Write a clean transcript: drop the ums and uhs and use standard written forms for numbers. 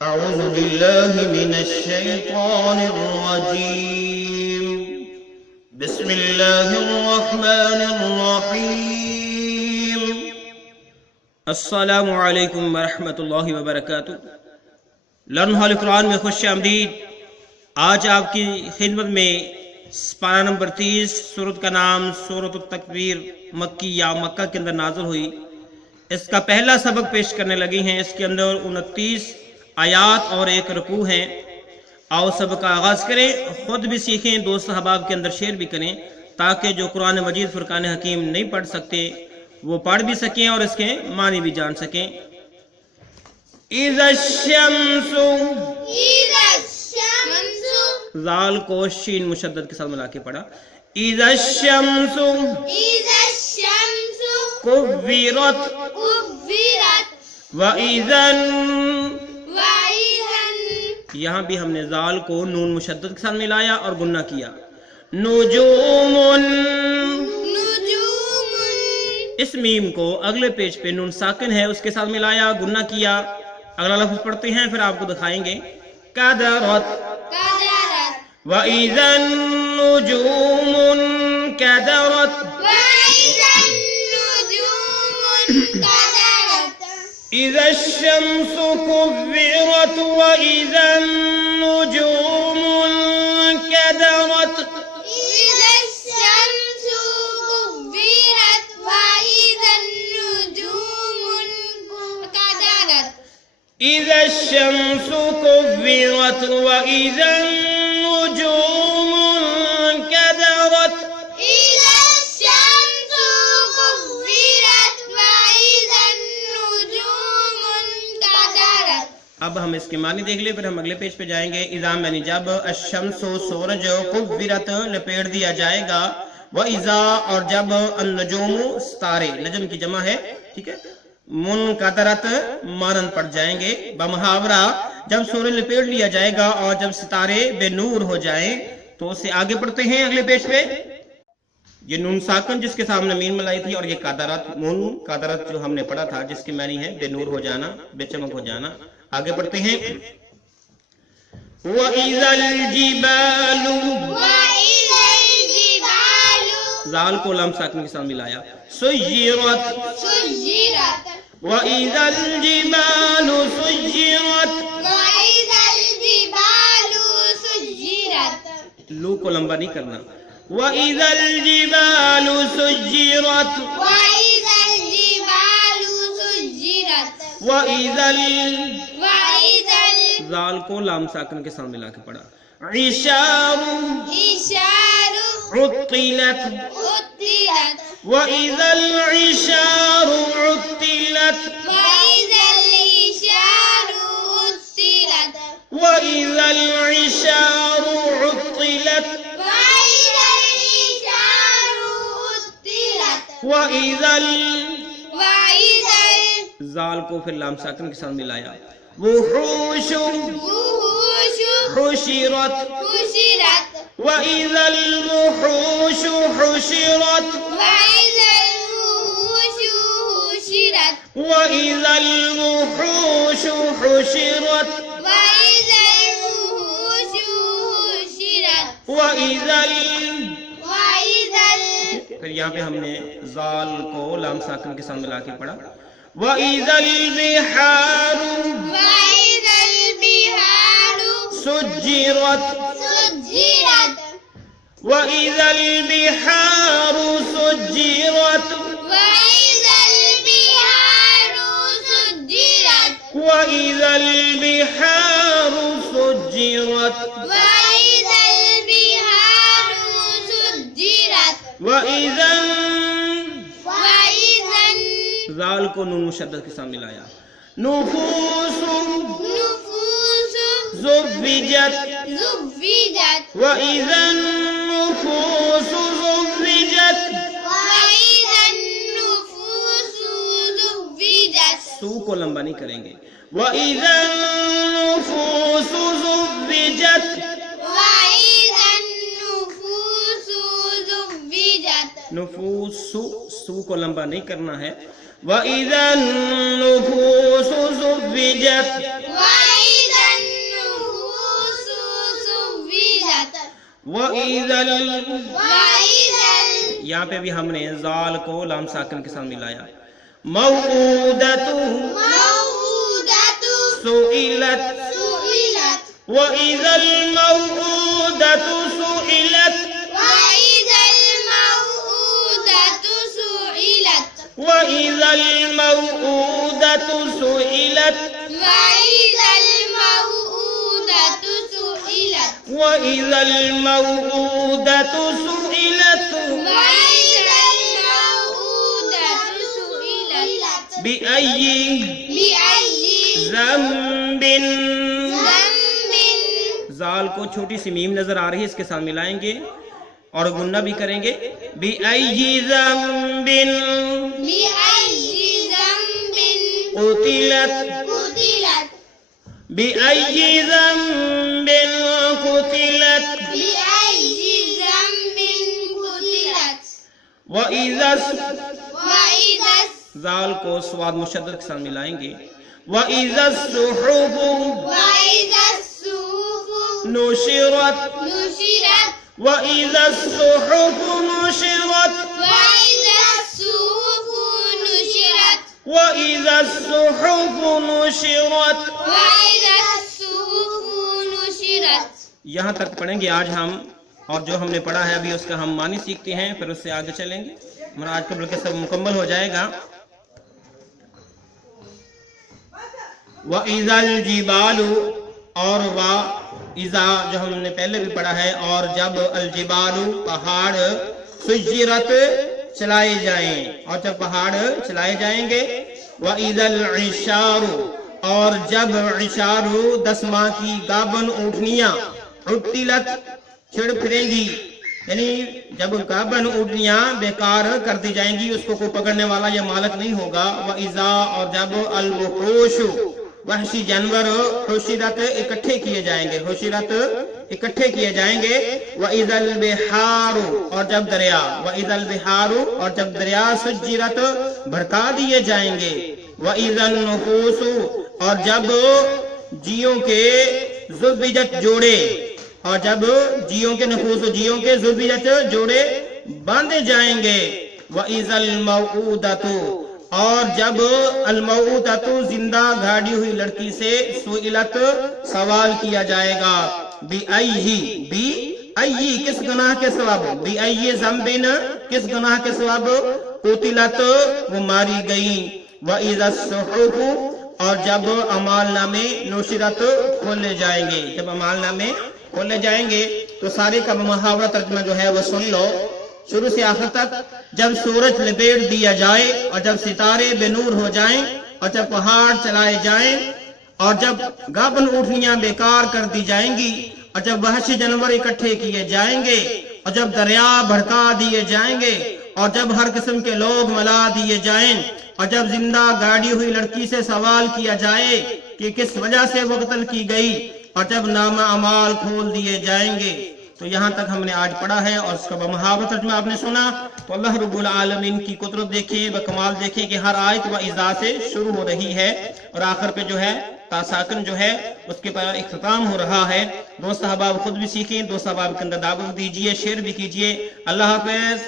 أعوذ بالله من الشيطان الرجيم بسم الله الرحمن الرحيم السلام علیکم ورحمۃ اللہ وبرکاتہ۔ لرن ہال قرآن میں خوش آمدید۔ آج آپ کی خدمت میں پارہ نمبر 30 سورت کا نام سورت التکویر مکی یا مکہ کے اندر نازل ہوئی، اس کا پہلا سبق پیش کرنے لگی ہیں۔ اس کے اندر 29 آیات اور ایک رکوع ہیں۔ آؤ سبق کا آغاز کریں، خود بھی سیکھیں، دوست احباب کے اندر شیئر بھی کریں تاکہ جو قرآن مجید فرقان حکیم نہیں پڑھ سکتے وہ پڑھ بھی سکیں اور اس کے معنی بھی جان سکیں۔ اذا الشمس، زال کو شین مشدد کے ساتھ ملا کے پڑھا۔ اذا الشمس کورت واذا، یہاں بھی ہم نے زال کو نون مشدد کے ساتھ ملایا اور گنہ کیا۔ نجوم، اس میم کو اگلے پیج پہ نون ساکن ہے اس کے ساتھ ملایا، گنہ کیا۔ اگلا لفظ پڑھتے ہیں پھر آپ کو دکھائیں گے۔ قدرت، وَإِذَا النُّجُومُ انْكَدَرَتْ، إِذَا الشَّمْسُ كُوِّرَتْ، وَإِذَا النُّجُومُ انْكَدَرَتْ، إِذَا الشَّمْسُ كُوِّرَتْ وَإِذَا النُّجُومُ انْكَدَرَتْ، إِذَا الشَّمْسُ كُوِّرَتْ وَإِذَا النُّجُومُ انْكَدَرَتْ، إِذَا الشَّمْسُ كُوِّرَتْ وَإِذَا النُّجُومُ انْكَدَرَتْ۔ اب ہم اس کے معنی دیکھ لیں، پھر ہم اگلے پیج پہ جائیں گے۔ اذا یعنی جب، الشمس سورج، کورت لپیٹ دیا جائے گا، واذا اور جب، النجوم ستارے نجم کی جمع ہے، ٹھیک ہے، منقدرت مانند پڑ جائیں گے۔ بمحاورہ جب سورج لپیٹ لیا جائے گا اور جب ستارے بے نور ہو جائیں تو اسے آگے پڑھتے ہیں اگلے پیج پہ۔ یہ نون ساکن جس کے سامنے مین ملائی تھی اور یہ قدرت، منقدرت جو ہم نے پڑھا تھا جس کی معنی ہے بے نور ہو جانا، بے چمک ہو جانا۔ آگے پڑھتے ہیں۔ وَإِذَا الْجِبَالُ، وَإِذَا الْجِبَالُ زال کو لام ساکن کے ساتھ ملایا۔ سُيِّرَتْ، سُيِّرَتْ، وَإِذَا الْجِبَالُ سُيِّرَتْ، وَإِذَا الْجِبَالُ سُيِّرَتْ، لو کو لمبا نہیں کرنا۔ وَإِذَا الْجِبَالُ سُيِّرَتْ، وَإِذَا الْجِبَالُ سُيِّرَتْ، وَإِذَا وَإِذَا زال کو لام ساکن کے ساتھ ملا کے پڑھا۔ عِشَارُ، الْعِشَارُ عُطِّلَتْ، عُطِّلَتْ، وَإِذَا الْعِشَارُ عُطِّلَتْ، وَإِذَا الْعِشَارُ عُطِّلَتْ، وَإِذَا الْعِشَارُ عُطِّلَتْ، وَإِذَا الْعِشَارُ عُطِّلَتْ، وَإِذَا وَإِذَا زال کو پھر لام ساکن کے ساتھ ملایا۔ وحوش الْوُحُوشُ حشرت، حُشِرَتْ، وَإِذَا الْوُحُوشُ حُشِرَتْ، وَإِذَا الْوُحُوشُ حُشِرَتْ، وَإِذَا الْوُحُوشُ حُشِرَتْ، وَإِذَا الْوُحُوشُ حُشِرَتْ، وَإِذَا وَإِذَا پھر یہاں پہ ہم نے زال کو لام ساکن کے ساتھ ملا کے پڑھا۔ وَإِذَا الْبِحَارُ وَإِذَا الْبِحَارُ سُجِّرَتْ، سُجِّرَتْ، وَإِذَا الْبِحَارُ سُجِّرَتْ، وَإِذَا الْبِحَارُ سُجِّرَتْ، وَإِذَا الْبِحَارُ سُجِّرَتْ، وَإِذَا الْبِحَارُ سُجِّرَتْ، وَإِذَا وَإِذَا زال کو نون مشدد کے ساتھ ملایا۔ نفوس النُّفُوسُ زوجت، زُوِّجَتْ، وَإِذَا النُّفُوسُ زوجت، وَإِذَا النُّفُوسُ زُوِّجَتْ، سو کو لمبا نہیں کریں گے۔ وَإِذَا النُّفُوسُ زوجت، وَإِذَا النُّفُوسُ زُوِّجَتْ، نفوس سو کو لمبا نہیں کرنا ہے۔ وَإِذَا النُّفُوسُ زُوِّجَتْ، وَإِذَا وَإِذَا وَإِذَا یہاں پہ بھی ہم نے زال کو لام ساکن کے ساتھ ملایا. موعودۃ الموءودة سئلت سئلت وَإِذَا الْمَوْءُودَةُ سُئِلَتْ وَإِذَا الموءودة سئلت وَإِذَا الْمَوْءُودَةُ سُئِلَتْ وَإِذَا الموءودة سئلت وَإِذَا الْمَوْءُودَةُ سُئِلَتْ وَإِذَا الموءودة سئلت بِأَيِّ بِأَيِّ ذنب. ذنب زال کو چھوٹی سی میم نظر آ رہی ہے، اس کے ساتھ ملائیں گے اور گنہ بھی کریں گے. بِأَيِّ ذنب بِأَيِّ ذنب قُتِلَتْ قتلت بِأَيِّ ذنب قُتِلَتْ بِأَيِّ ذنب قتلت وَإِذَا وَإِذَا زال کو سواد مشدد کے ساتھ ملائیں گے. وَإِذَا الصُّحُفُ وَإِذَا الصُّحُفُ نُشِرَتْ نشرت وَإِذَا الصُّحُفُ نُشِرَتْ وَإِذَا الصُّحُفُ نشرت وَإِذَا الصُّحُفُ نُشِرَتْ. وَإِذَا الصُّحُفُ نشرت. یہاں تک پڑھیں گے آج ہم، اور جو ہم نے پڑھا ہے ابھی اس کا ہم معنی سیکھتے ہیں، پھر اس سے آگے چلیں گے. ہمارا آج کا بلکہ سب مکمل ہو جائے گا. وَإِذَا الْجِبَالُ اور وَإِذَا جو ہم نے پہلے بھی پڑھا ہے، اور جب الجبال پہاڑ سُجِّرَت چلائے جائیں، اور جب پہاڑ چلائے جائیں گے. وَإِذَا الْعِشَارُ اور جب عشار 10 ماہ کی گابن اونٹنیاں عطلت چھڑ پھریں گی، یعنی جب گابن اونٹنیاں بیکار کر دی جائیں گی، اس کو کوئی پکڑنے والا یا مالک نہیں ہوگا. وَإِذَا اور جب الوحوش وحشی جانور حشرت اکٹھے کیے جائیں گے، حشرت اکٹھے کیے جائیں گے. وَإِذَا الْبِحَارُ اور جب دریا، وَإِذَا الْبِحَارُ اور جب دریا سُجِّرَت بھڑکا دیے جائیں گے. وَإِذَا النُّفُوسُ اور جب جیوں کے زُبِّجَت جوڑے، اور جب جیوں کے نفوس و جیوں کے زُبِّجَت جوڑے باندھے جائیں گے. وَإِذَا الْمَوْءُودَةُ اور جب الموعودۃ زندہ گاڑی ہوئی لڑکی سے سئلت سوال کیا جائے گا. بِأَيِّ کس گناہ کے سبب، بِأَيِّ ذنب کس گناہ کے سبب قتلت وہ ماری گئیں. وَإِذَا الصُّحُفُ اور جب اعمال نامے نشرت کھولے جائیں گے، جب اعمال نامے کھولے جائیں گے. تو سارے کا محاورہ ترجمہ جو ہے وہ سن لو شروع سے آخر تک. جب سورج لپیٹ دیا جائے، اور جب ستارے بے نور ہو جائیں، اور جب پہاڑ چلائے جائیں، اور جب گابن اونٹنیاں بیکار کر دی جائیں گی، اور جب وحشی جانور اکٹھے کیے جائیں گے، اور جب دریا بھڑکا دیے جائیں گے، اور جب ہر قسم کے لوگ ملا دیے جائیں، اور جب زندہ گاڑی ہوئی لڑکی سے سوال کیا جائے کہ کس وجہ سے وہ قتل کی گئی، اور جب نامہ اعمال کھول دیے جائیں گے. تو یہاں تک ہم نے آج پڑھا ہے، اور اس کا بمحاورہ ترجمہ آپ نے سنا. تو اللہ رب العالمین کی قدرت دیکھیں، بکمال دیکھیں کہ ہر آیت وَإِذَا سے شروع ہو رہی ہے، اور آخر پہ جو ہے تا ساکن جو ہے اس کے پر اختتام ہو رہا ہے. دوست احباب خود بھی سیکھیں، دوست احباب کے اندر دعوت دیجئے، شیئر بھی کیجئے. اللہ حافظ.